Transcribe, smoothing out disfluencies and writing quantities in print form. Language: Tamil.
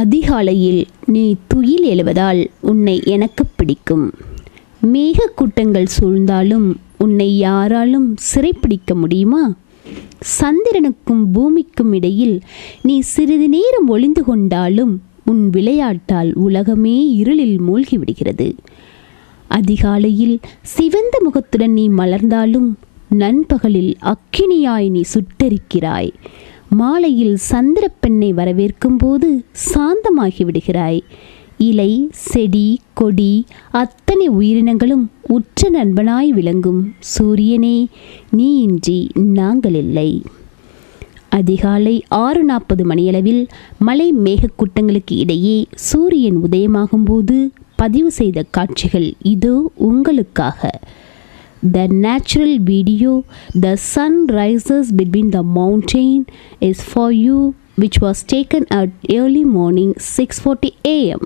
அதிகாலையில் நீ துயில் எழுவதால் உன்னை எனக்கு பிடிக்கும். மேகக்கூட்டங்கள் சூழ்ந்தாலும் உன்னை யாராலும் சிறைப்பிடிக்க முடியுமா? சந்திரனுக்கும் பூமிக்கும் இடையில் நீ சிறிது நேரம் ஒளிந்து கொண்டாலும் உன் விளையாட்டால் உலகமே இருளில் மூழ்கிவிடுகிறது. அதிகாலையில் சிவந்த முகத்துடன் நீ மலர்ந்தாலும் நண்பகலில் அக்கினியாய் நீ சுட்டெரிக்கிறாய். மாலையில் சந்திரப்பெண்ணை வரவேற்கும் போது சாந்தமாகி விடுகிறாய். இலை, செடி, கொடி அத்தனை உயிரினங்களும் உற்ற நண்பனாய் விளங்கும் சூரியனே, நீ இன்றி நாங்கள் இல்லை. அதிகாலை 6:40 மணியளவில் மலை மேகக்கூட்டங்களுக்கு இடையே சூரியன் உதயமாகும்போது பதிவு செய்த காட்சிகள் இதோ உங்களுக்காக. The natural video, The sun rises between the mountain, is for you, which was taken at early morning 6:40 a.m.